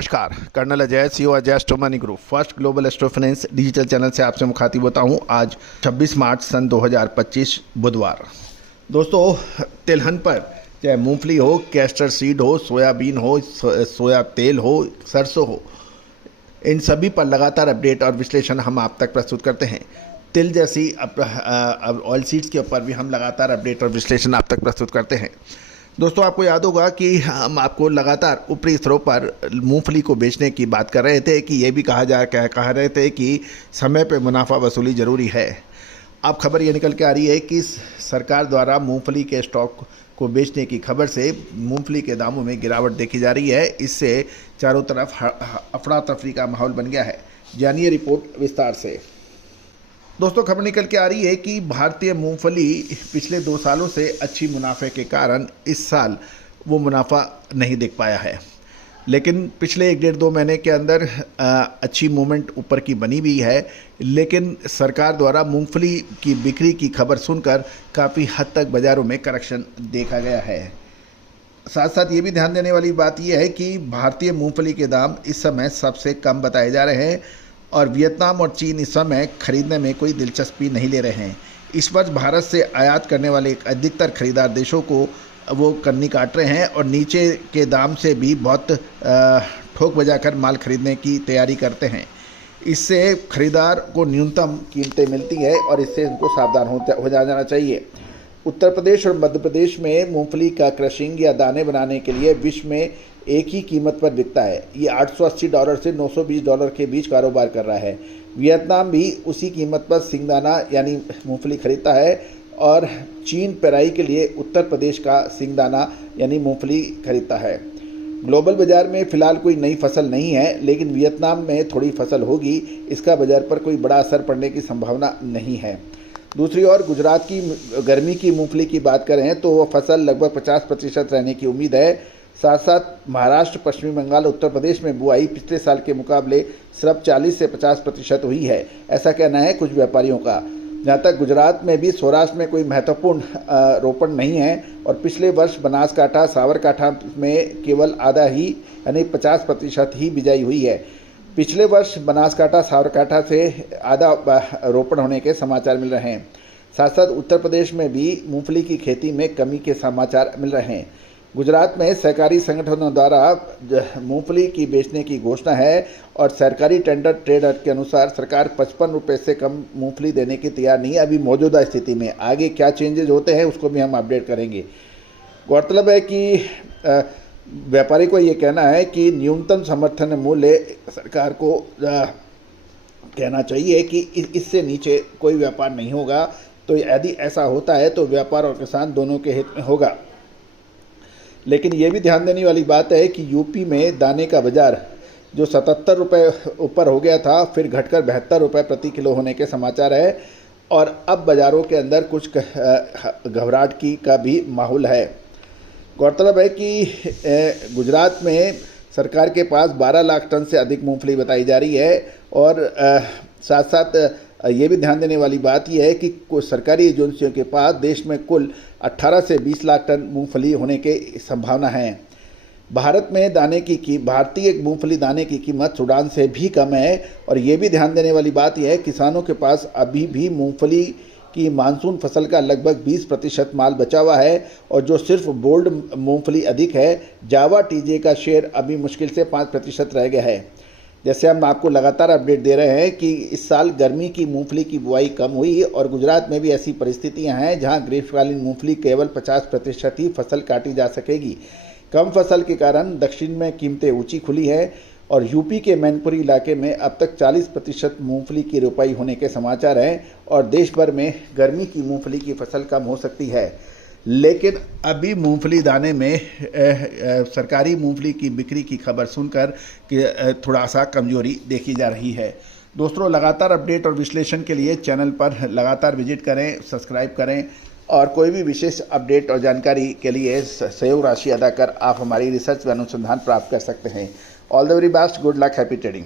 नमस्कार, colonel Ajay, CEO Ajay astro money group, first global astro finance digital channel से आपसे मुखातिब होता हूं। आज 26 मार्च सन 2025 बुधवार। दोस्तों, तिलहन पर चाहे मूंगफली हो, कैस्टर सीड हो, सोयाबीन हो, सोया तेल हो, सरसों हो, इन सभी पर लगातार अपडेट और विश्लेषण हम आप तक प्रस्तुत करते हैं। तिल जैसी ऑयल सीड्स के ऊपर भी हम लगातार अपडेट और विश्लेषण आप तक प्रस्तुत करते हैं। दोस्तों, आपको याद होगा कि हम आपको लगातार ऊपरी स्तरों पर मूंगफली को बेचने की बात कर रहे थे कि ये भी कह रहे थे कि समय पे मुनाफा वसूली ज़रूरी है। अब खबर ये निकल के आ रही है कि सरकार द्वारा मूंगफली के स्टॉक को बेचने की खबर से मूंगफली के दामों में गिरावट देखी जा रही है। इससे चारों तरफ अफरा तफरी का माहौल बन गया है। जानिए रिपोर्ट विस्तार से। दोस्तों, खबर निकल के आ रही है कि भारतीय मूंगफली पिछले 2 सालों से अच्छी मुनाफे के कारण इस साल वो मुनाफा नहीं देख पाया है, लेकिन पिछले 1-1.5-2 महीने के अंदर अच्छी मूवमेंट ऊपर की बनी हुई है। लेकिन सरकार द्वारा मूंगफली की बिक्री की खबर सुनकर काफ़ी हद तक बाज़ारों में करेक्शन देखा गया है। साथ साथ ये भी ध्यान देने वाली बात यह है कि भारतीय मूंगफली के दाम इस समय सबसे कम बताए जा रहे हैं और वियतनाम और चीन इस समय खरीदने में कोई दिलचस्पी नहीं ले रहे हैं। इस वर्ष भारत से आयात करने वाले अधिकतर खरीदार देशों को वो कन्नी काट रहे हैं और नीचे के दाम से भी बहुत ठोक बजाकर माल खरीदने की तैयारी करते हैं। इससे खरीदार को न्यूनतम कीमतें मिलती है और इससे उनको सावधान हो जाना चाहिए। उत्तर प्रदेश और मध्य प्रदेश में मूंगफली का क्रशिंग या दाने बनाने के लिए विश्व में एक ही कीमत पर बिकता है। ये $880 से $920 के बीच कारोबार कर रहा है। वियतनाम भी उसी कीमत पर सिंगदाना यानी मूंगफली खरीदता है और चीन पेराई के लिए उत्तर प्रदेश का सिंगदाना यानी मूंगफली खरीदता है। ग्लोबल बाज़ार में फ़िलहाल कोई नई फसल नहीं है, लेकिन वियतनाम में थोड़ी फसल होगी। इसका बाज़ार पर कोई बड़ा असर पड़ने की संभावना नहीं है। दूसरी ओर गुजरात की गर्मी की मूंगफली की बात करें तो वह फसल लगभग 50% रहने की उम्मीद है। साथ साथ महाराष्ट्र, पश्चिमी बंगाल, उत्तर प्रदेश में बुआई पिछले साल के मुकाबले सिर्फ 40 से 50% हुई है, ऐसा कहना है कुछ व्यापारियों का। जहाँ तक गुजरात में भी सौराष्ट्र में कोई महत्वपूर्ण रोपण नहीं है और पिछले वर्ष बनासकांठा, साबरकांठा में केवल आधा ही यानी 50% ही बिजाई हुई है। पिछले वर्ष बनासकांठा, साबरकांठा से आधा रोपण होने के समाचार मिल रहे हैं। साथ साथ उत्तर प्रदेश में भी मूंगफली की खेती में कमी के समाचार मिल रहे हैं। गुजरात में सहकारी संगठनों द्वारा मूंगफली की बेचने की घोषणा है और सरकारी टेंडर ट्रेडर के अनुसार सरकार 55 रुपये से कम मूंगफली देने की तैयार नहीं है अभी मौजूदा स्थिति में। आगे क्या चेंजेज होते हैं उसको भी हम अपडेट करेंगे। गौरतलब है कि व्यापारी को ये कहना है कि न्यूनतम समर्थन मूल्य सरकार को कहना चाहिए कि इससे नीचे कोई व्यापार नहीं होगा। तो यदि ऐसा होता है तो व्यापार और किसान दोनों के हित में होगा। लेकिन ये भी ध्यान देने वाली बात है कि यूपी में दाने का बाजार जो 77 रुपये ऊपर हो गया था, फिर घटकर 72 रुपये प्रति किलो होने के समाचार है और अब बाज़ारों के अंदर कुछ घबराहट का भी माहौल है। गौरतलब है कि गुजरात में सरकार के पास 12 लाख टन से अधिक मूंगफली बताई जा रही है और साथ साथ ये भी ध्यान देने वाली बात यह है कि कुछ सरकारी एजेंसियों के पास देश में कुल 18 से 20 लाख टन मूंगफली होने की संभावना है। भारत में भारतीय मूंगफली दाने की कीमत सूडान से भी कम है और ये भी ध्यान देने वाली बात यह है किसानों के पास अभी भी मूंगफली की मानसून फसल का लगभग 20% माल बचा हुआ है और जो सिर्फ बोल्ड मूंगफली अधिक है, जावा टीजे का शेयर अभी मुश्किल से 5% रह गया है। जैसे हम आपको लगातार अपडेट दे रहे हैं कि इस साल गर्मी की मूंगफली की बुआई कम हुई और गुजरात में भी ऐसी परिस्थितियां हैं जहां ग्रीष्मकालीन मूंगफली केवल 50% ही फसल काटी जा सकेगी। कम फसल के कारण दक्षिण में कीमतें ऊंची खुली हैं और यूपी के मैनपुरी इलाके में अब तक 40% मूंगफली की रोपाई होने के समाचार हैं और देश भर में गर्मी की मूंगफली की फसल कम हो सकती है। लेकिन अभी मूंगफली दाने में सरकारी मूंगफली की बिक्री की खबर सुनकर थोड़ा सा कमजोरी देखी जा रही है। दोस्तों, लगातार अपडेट और विश्लेषण के लिए चैनल पर लगातार विजिट करें, सब्सक्राइब करें और कोई भी विशेष अपडेट और जानकारी के लिए सहयोग राशि अदा कर आप हमारी रिसर्च व अनुसंधान प्राप्त कर सकते हैं। All the very best, good luck, happy trading.